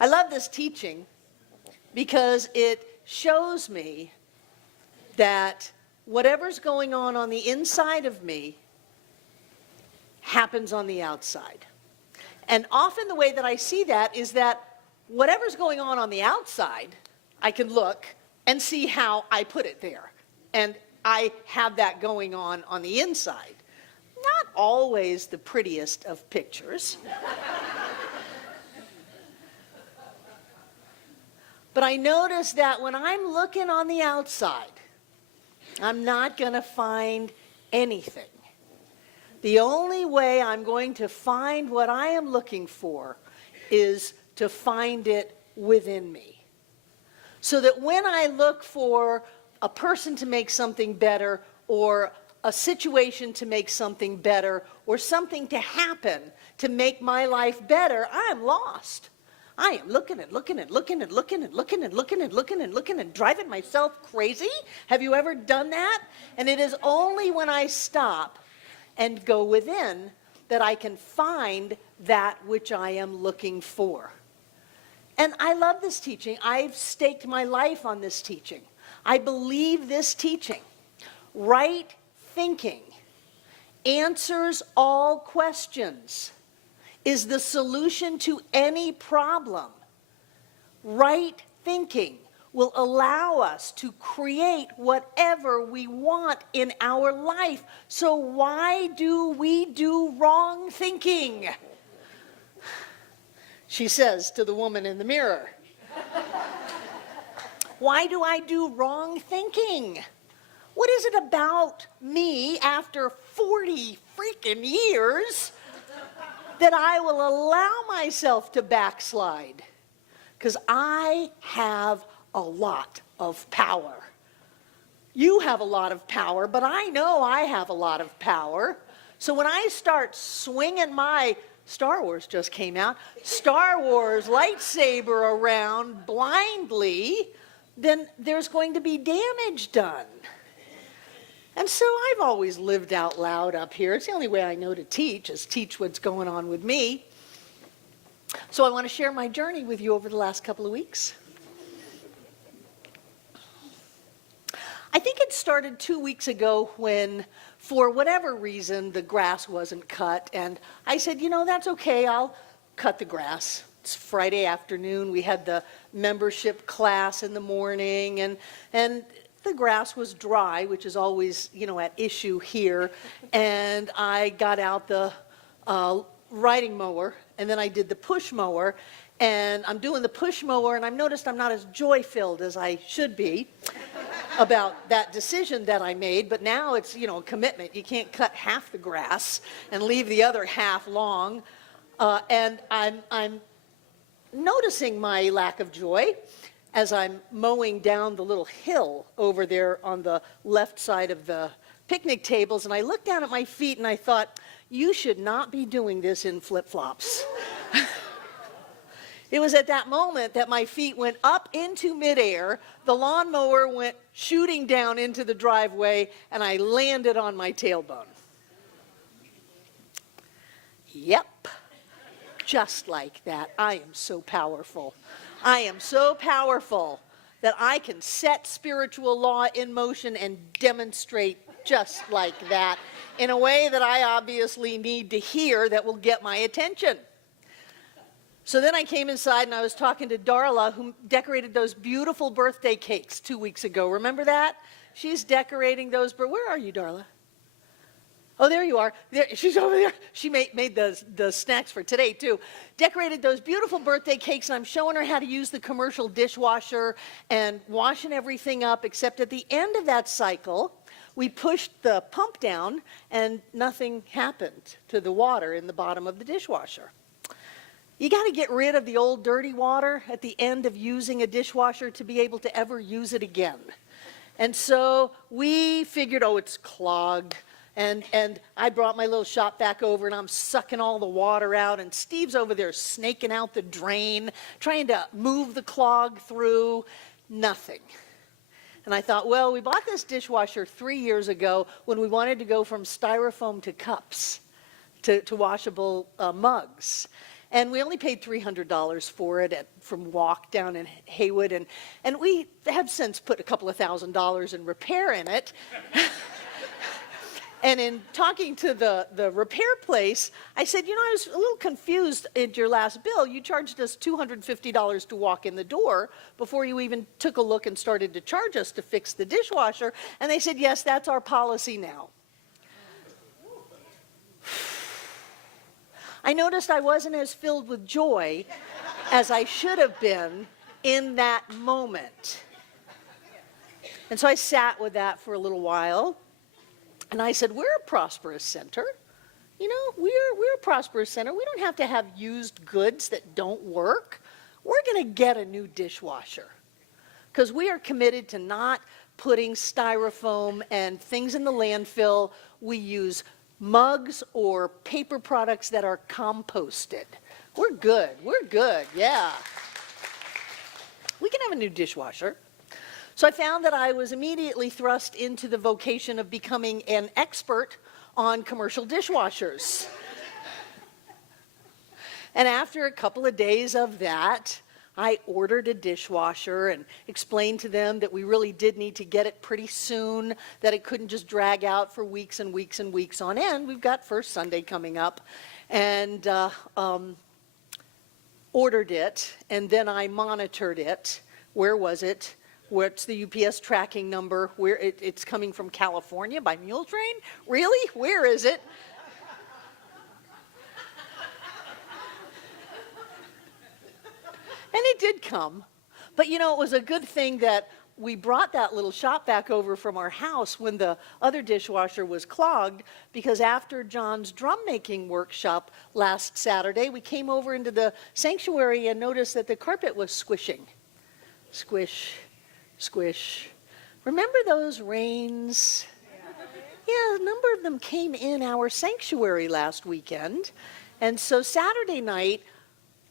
I love this teaching because it shows me that whatever's going on the inside of me happens on the outside. And often the way that I see that is that whatever's going on the outside, I can look and see how I put it there. And I have that going on the inside. Not always the prettiest of pictures. But I notice that when I'm looking on the outside, I'm not going to find anything. The only way I'm going to find what I am looking for is to find it within me. So that when I look for a person to make something better, or a situation to make something better, or something to happen to make my life better, I'm lost. I am looking and driving myself crazy. Have you ever done that? And it is only when I stop and go within that I can find that which I am looking for. And I love this teaching. I've staked my life on this teaching. I believe this teaching. Right thinking answers all questions, is the solution to any problem. Right thinking will allow us to create whatever we want in our life. So why do we do wrong thinking? She says to the woman in the mirror. Why do I do wrong thinking? What is it about me after 40 freaking years that I will allow myself to backslide? Because I have a lot of power. You have a lot of power, but I know I have a lot of power. So when I start swinging my, Star Wars just came out, Star Wars lightsaber around blindly, then there's going to be damage done. And so I've always lived out loud up here. It's the only way I know to teach, is teach what's going on with me. So I want to share my journey with you over the last couple of weeks. I think it started 2 weeks ago when, for whatever reason, the grass wasn't cut. And I said, you know, that's okay, I'll cut the grass. It's Friday afternoon. We had the membership class in the morning, and the grass was dry, which is always, you know, at issue here. And I got out the riding mower, and then I did the push mower. And I'm doing the push mower, and I've noticed I'm not as joy-filled as I should be about that decision that I made. But now it's, you know, a commitment. You can't cut half the grass and leave the other half long. And I'm noticing my lack of joy as I'm mowing down the little hill over there on the left side of the picnic tables. And I looked down at my feet and I thought, you should not be doing this in flip-flops. It was at that moment that my feet went up into midair, the lawnmower went shooting down into the driveway, and I landed on my tailbone. Yep, just like that. I am so powerful. I am so powerful that I can set spiritual law in motion and demonstrate just like that in a way that I obviously need to hear that will get my attention. So then I came inside and I was talking to Darla, who decorated those beautiful birthday cakes 2 weeks ago. Remember that? She's decorating those. Where are you, Darla? Oh, there you are. There, she's over there. She made the snacks for today, too. Decorated those beautiful birthday cakes, and I'm showing her how to use the commercial dishwasher and washing everything up, except at the end of that cycle, we pushed the pump down, and nothing happened to the water in the bottom of the dishwasher. You got to get rid of the old dirty water at the end of using a dishwasher to be able to ever use it again. And so we figured, oh, it's clogged. And I brought my little shop vac over, and I'm sucking all the water out. And Steve's over there snaking out the drain, trying to move the clog through. Nothing. And I thought, well, we bought this dishwasher 3 years ago when we wanted to go from styrofoam to cups, to washable mugs. And we only paid $300 for it from Walk down in Haywood. And we have since put a couple of $1,000s in repair in it. And in talking to the repair place, I said, I was a little confused at your last bill. You charged us $250 to walk in the door before you even took a look and started to charge us to fix the dishwasher. And they said, yes, that's our policy now. I noticed I wasn't as filled with joy as I should have been in that moment. And so I sat with that for a little while. And I said, we're a prosperous center. We're a prosperous center. We don't have to have used goods that don't work. We're going to get a new dishwasher because we are committed to not putting styrofoam and things in the landfill. We use mugs or paper products that are composted. We're good, yeah. We can have a new dishwasher. So I found that I was immediately thrust into the vocation of becoming an expert on commercial dishwashers. And after a couple of days of that, I ordered a dishwasher and explained to them that we really did need to get it pretty soon, that it couldn't just drag out for weeks and weeks and weeks on end. We've got First Sunday coming up. And ordered it, and then I monitored it. Where was it? What's the UPS tracking number? Where it's coming from California by mule train? Really? Where is it? And it did come. But it was a good thing that we brought that little shop vac over from our house when the other dishwasher was clogged, because after John's drum making workshop last Saturday, we came over into the sanctuary and noticed that the carpet was squishing. Squish. Squish. Remember those rains? Yeah, a number of them came in our sanctuary last weekend. And so Saturday night,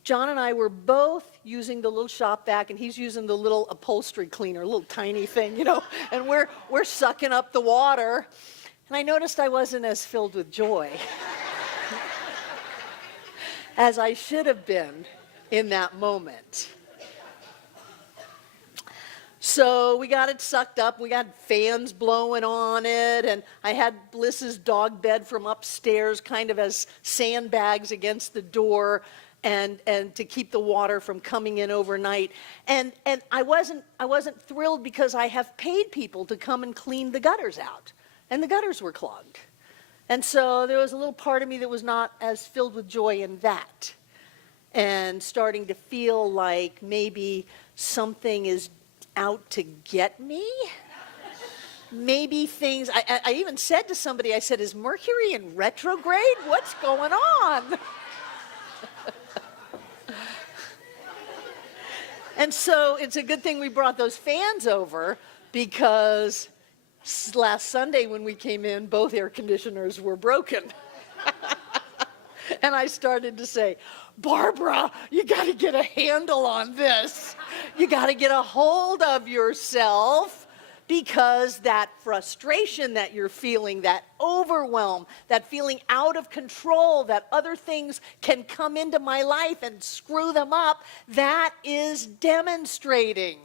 John and I were both using the little shop vac, and he's using the little upholstery cleaner, a little tiny thing, and we're sucking up the water. And I noticed I wasn't as filled with joy as I should have been in that moment. So we got it sucked up. We got fans blowing on it, and I had Bliss's dog bed from upstairs kind of as sandbags against the door, and to keep the water from coming in overnight. And I wasn't thrilled because I have paid people to come and clean the gutters out, and the gutters were clogged. And so there was a little part of me that was not as filled with joy in that, and starting to feel like maybe something is out to get me. Maybe things, I even said to somebody, I said, is Mercury in retrograde? What's going on? And so it's a good thing we brought those fans over, because last Sunday when we came in, both air conditioners were broken. And I started to say, Barbara, you got to get a handle on this. You got to get a hold of yourself, because that frustration that you're feeling, that overwhelm, that feeling out of control, that other things can come into my life and screw them up, that is demonstrating.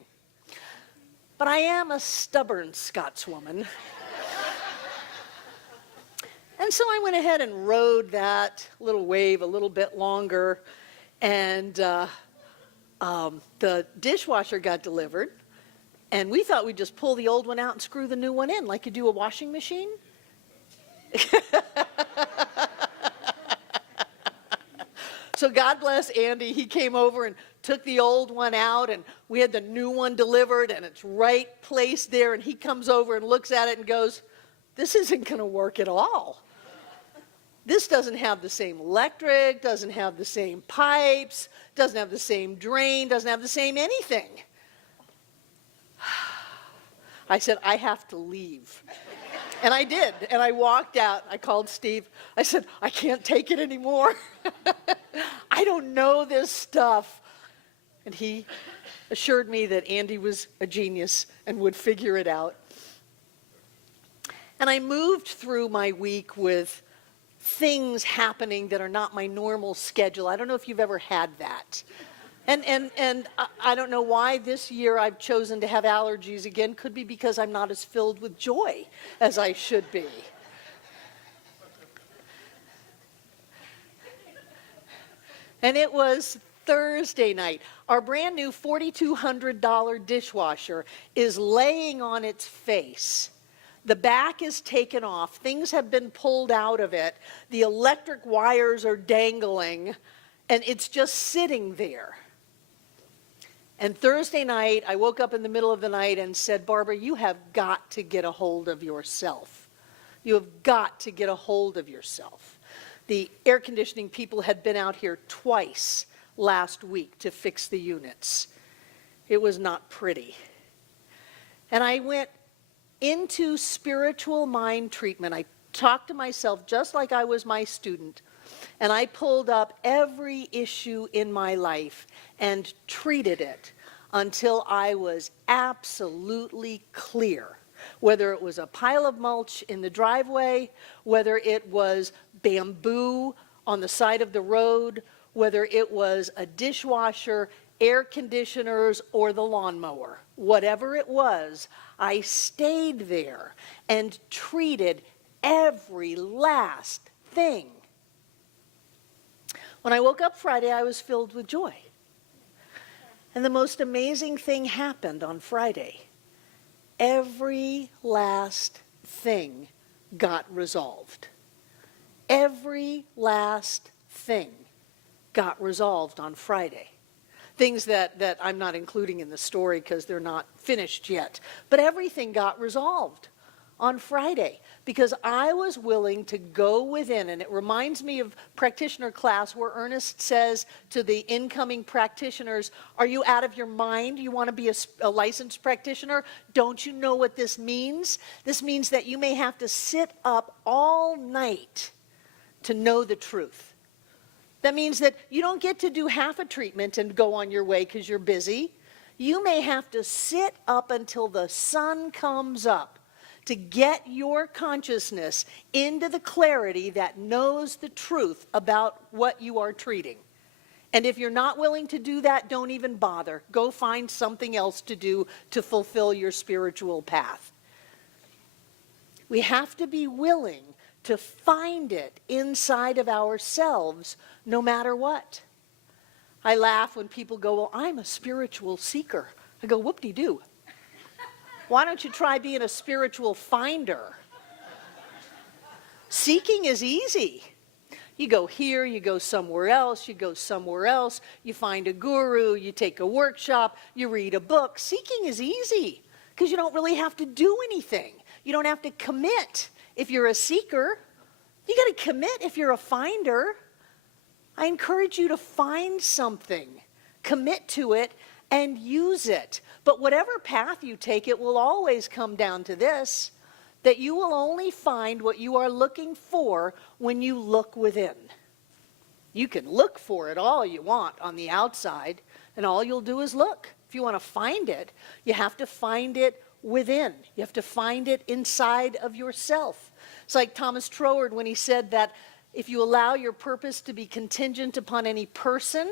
But I am a stubborn Scotswoman. And so I went ahead and rode that little wave a little bit longer, and the dishwasher got delivered, and we thought we'd just pull the old one out and screw the new one in like you do a washing machine. So God bless Andy. He came over and took the old one out, and we had the new one delivered, and it's right placed there, and he comes over and looks at it and goes, this isn't going to work at all. This doesn't have the same electric, doesn't have the same pipes, doesn't have the same drain, doesn't have the same anything. I said, I have to leave. And I did, and I walked out. I called Steve. I said, I can't take it anymore. I don't know this stuff. And he assured me that Andy was a genius and would figure it out. And I moved through my week with things happening that are not my normal schedule. I don't know if you've ever had that. And I don't know why this year I've chosen to have allergies again. Could be because I'm not as filled with joy as I should be. And it was Thursday night. Our brand new $4,200 dishwasher is laying on its face. The back is taken off. Things have been pulled out of it. The electric wires are dangling, and it's just sitting there. And Thursday night, I woke up in the middle of the night and said, Barbara, you have got to get a hold of yourself. You have got to get a hold of yourself. The air conditioning people had been out here twice last week to fix the units. It was not pretty. And I went into spiritual mind treatment. I talked to myself just like I was my student, and I pulled up every issue in my life and treated it until I was absolutely clear. Whether it was a pile of mulch in the driveway, whether it was bamboo on the side of the road, whether it was a dishwasher, air conditioners, or the lawnmower. Whatever it was, I stayed there and treated every last thing. When I woke up Friday, I was filled with joy. And the most amazing thing happened on Friday. Every last thing got resolved. Every last thing got resolved on Friday. Things that I'm not including in the story because they're not finished yet. But everything got resolved on Friday because I was willing to go within. And it reminds me of practitioner class where Ernest says to the incoming practitioners, are you out of your mind? You want to be a licensed practitioner? Don't you know what this means? This means that you may have to sit up all night to know the truth. That means that you don't get to do half a treatment and go on your way because you're busy. You may have to sit up until the sun comes up to get your consciousness into the clarity that knows the truth about what you are treating. And if you're not willing to do that, don't even bother. Go find something else to do to fulfill your spiritual path. We have to be willing to find it inside of ourselves no matter what. I laugh when people go, well, I'm a spiritual seeker. I go, whoop-de-doo. Why don't you try being a spiritual finder? Seeking is easy. You go here, you go somewhere else, you go somewhere else, you find a guru, you take a workshop, you read a book. Seeking is easy because you don't really have to do anything. You don't have to commit. If you're a seeker, you got to commit if you're a finder. I encourage you to find something, commit to it, and use it. But whatever path you take, it will always come down to this, that you will only find what you are looking for when you look within. You can look for it all you want on the outside, and all you'll do is look. If you want to find it, you have to find it within. You have to find it inside of yourself. It's like Thomas Troward when he said that if you allow your purpose to be contingent upon any person,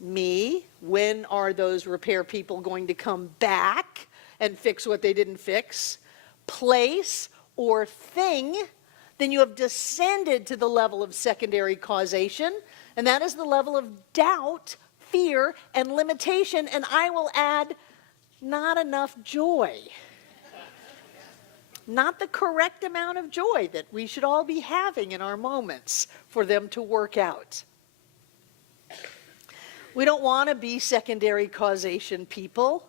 me, when are those repair people going to come back and fix what they didn't fix, place or thing, then you have descended to the level of secondary causation, and that is the level of doubt, fear, and limitation, and I will add, not enough joy. Not the correct amount of joy that we should all be having in our moments for them to work out. We don't want to be secondary causation people.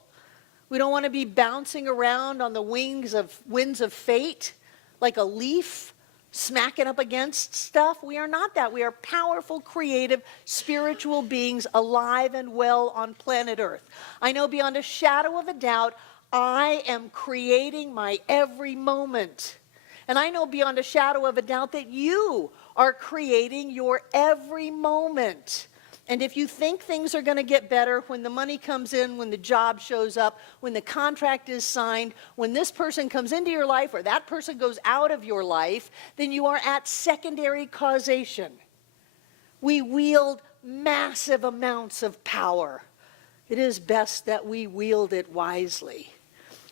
We don't want to be bouncing around on the winds of fate like a leaf smacking up against stuff. We are not that. We are powerful, creative, spiritual beings alive and well on planet Earth. I know beyond a shadow of a doubt, I am creating my every moment. And I know beyond a shadow of a doubt that you are creating your every moment. And if you think things are going to get better when the money comes in, when the job shows up, when the contract is signed, when this person comes into your life or that person goes out of your life, then you are at secondary causation. We wield massive amounts of power. It is best that we wield it wisely.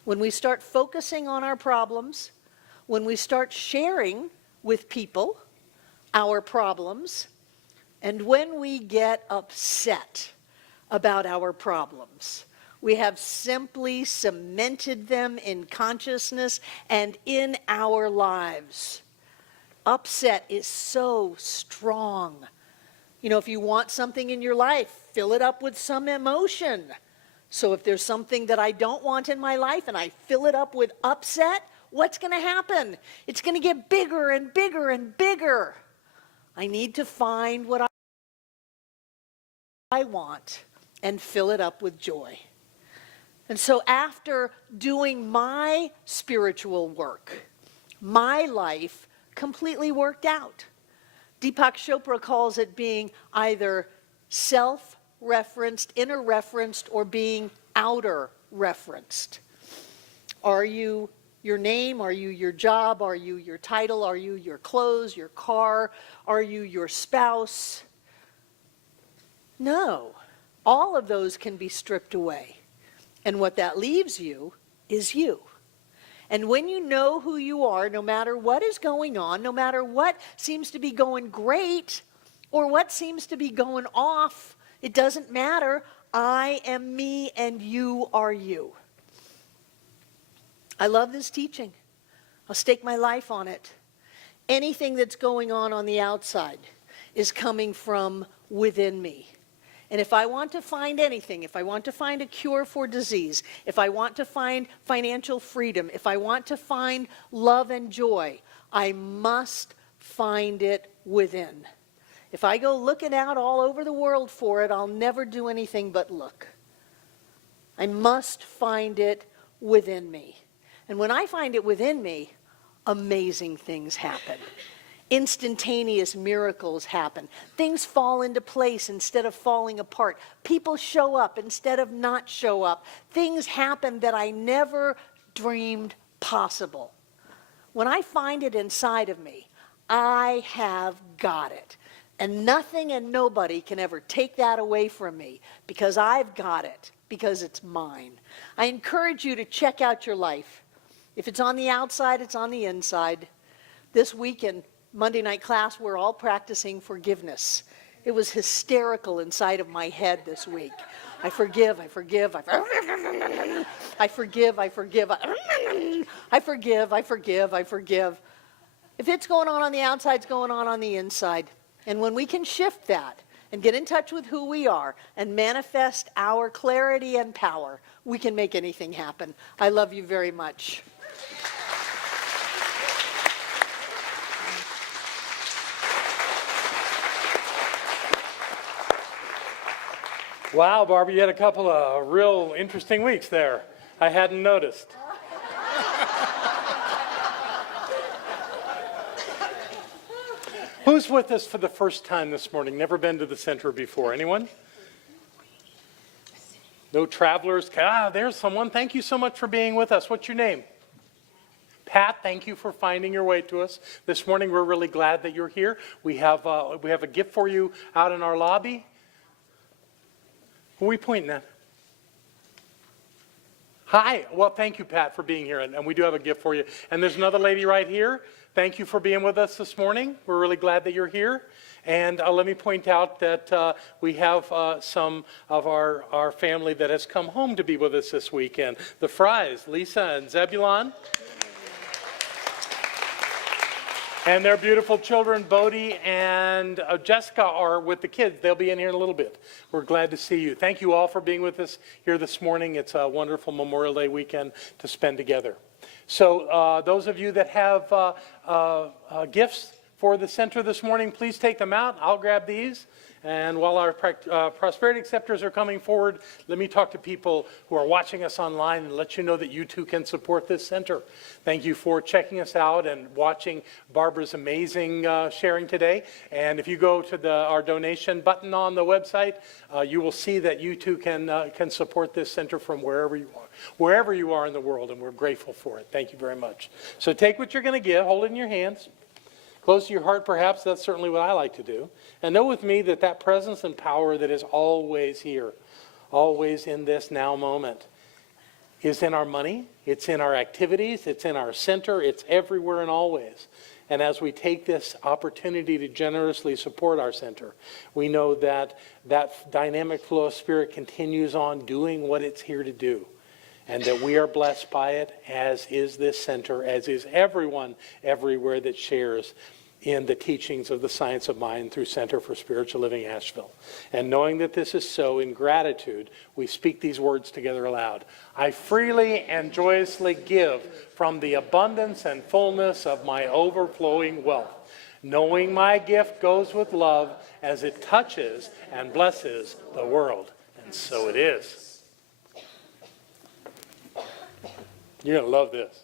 When we start focusing on our problems, when we start sharing with people our problems, and when we get upset about our problems, we have simply cemented them in consciousness and in our lives. Upset is so strong. You know, if you want something in your life, fill it up with some emotion. So if there's something that I don't want in my life and I fill it up with upset, what's going to happen? It's going to get bigger and bigger and bigger. I need to find what I want and fill it up with joy. And so after doing my spiritual work, my life completely worked out. Deepak Chopra calls it being either self-referenced, inner-referenced, or being outer-referenced. Are you your name? Are you your job? Are you your title? Are you your clothes, your car? Are you your spouse? No. All of those can be stripped away. And what that leaves you is you. And when you know who you are, no matter what is going on, no matter what seems to be going great or what seems to be going off, it doesn't matter. I am me and you are you. I love this teaching. I'll stake my life on it. Anything that's going on the outside is coming from within me. And if I want to find anything, if I want to find a cure for disease, if I want to find financial freedom, if I want to find love and joy, I must find it within. If I go looking out all over the world for it, I'll never do anything but look. I must find it within me. And when I find it within me, amazing things happen. Instantaneous miracles happen. Things fall into place instead of falling apart. People show up instead of not show up. Things happen that I never dreamed possible. When I find it inside of me, I have got it. And nothing and nobody can ever take that away from me because I've got it, because it's mine. I encourage you to check out your life. If it's on the outside, it's on the inside. This weekend, Monday night class, we're all practicing forgiveness. It was hysterical inside of my head this week. I forgive, I forgive, I forgive, I forgive, I forgive, I forgive, I forgive, I forgive. If it's going on the outside, it's going on the inside. And when we can shift that and get in touch with who we are and manifest our clarity and power, we can make anything happen. I love you very much. Wow, Barbara, you had a couple of real interesting weeks there. I hadn't noticed. Who's with us for the first time this morning? Never been to the center before. Anyone? No travelers? There's someone. Thank you so much for being with us. What's your name? Pat, thank you for finding your way to us this morning. We're really glad that you're here. We have a gift for you out in our lobby. Who are we pointing at? Hi. Well, thank you, Pat, for being here. And we do have a gift for you. And there's another lady right here. Thank you for being with us this morning. We're really glad that you're here. And let me point out that we have some of our family that has come home to be with us this weekend. The Fries, Lisa and Zebulon. And their beautiful children, Bodie and Jessica, are with the kids. They'll be in here in a little bit. We're glad to see you. Thank you all for being with us here this morning. It's a wonderful Memorial Day weekend to spend together. So those of you that have gifts for the center this morning, please take them out. I'll grab these. And while our prosperity acceptors are coming forward, let me talk to people who are watching us online and let you know that you too can support this center. Thank you for checking us out and watching Barbara's amazing sharing today. And if you go to our donation button on the website, you will see that you too can support this center from wherever you are in the world, and we're grateful for it. Thank you very much. So take what you're going to give, hold it in your hands. Close to your heart, perhaps. That's certainly what I like to do. And know with me that presence and power that is always here, always in this now moment, is in our money, it's in our activities, it's in our center, it's everywhere and always. And as we take this opportunity to generously support our center, we know that dynamic flow of spirit continues on doing what it's here to do. And that we are blessed by it, as is this center, as is everyone everywhere that shares in the teachings of the Science of Mind through Center for Spiritual Living Asheville. And knowing that this is so, in gratitude, we speak these words together aloud. I freely and joyously give from the abundance and fullness of my overflowing wealth, knowing my gift goes with love as it touches and blesses the world. And so it is. You're going to love this.